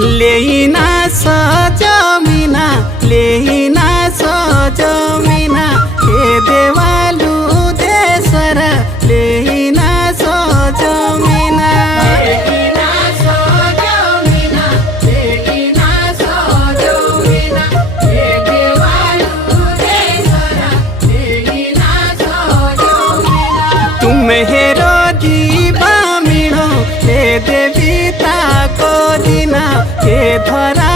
लेना सजमिना लेना सजमिना हे देवालु देशर लेना सजमिना लेना सजमिना लेना सजमिना हे देवालु देशर लेना सजमिना तुम्हेरो जीवा मिणो हे देवी ताको दिना हे धरा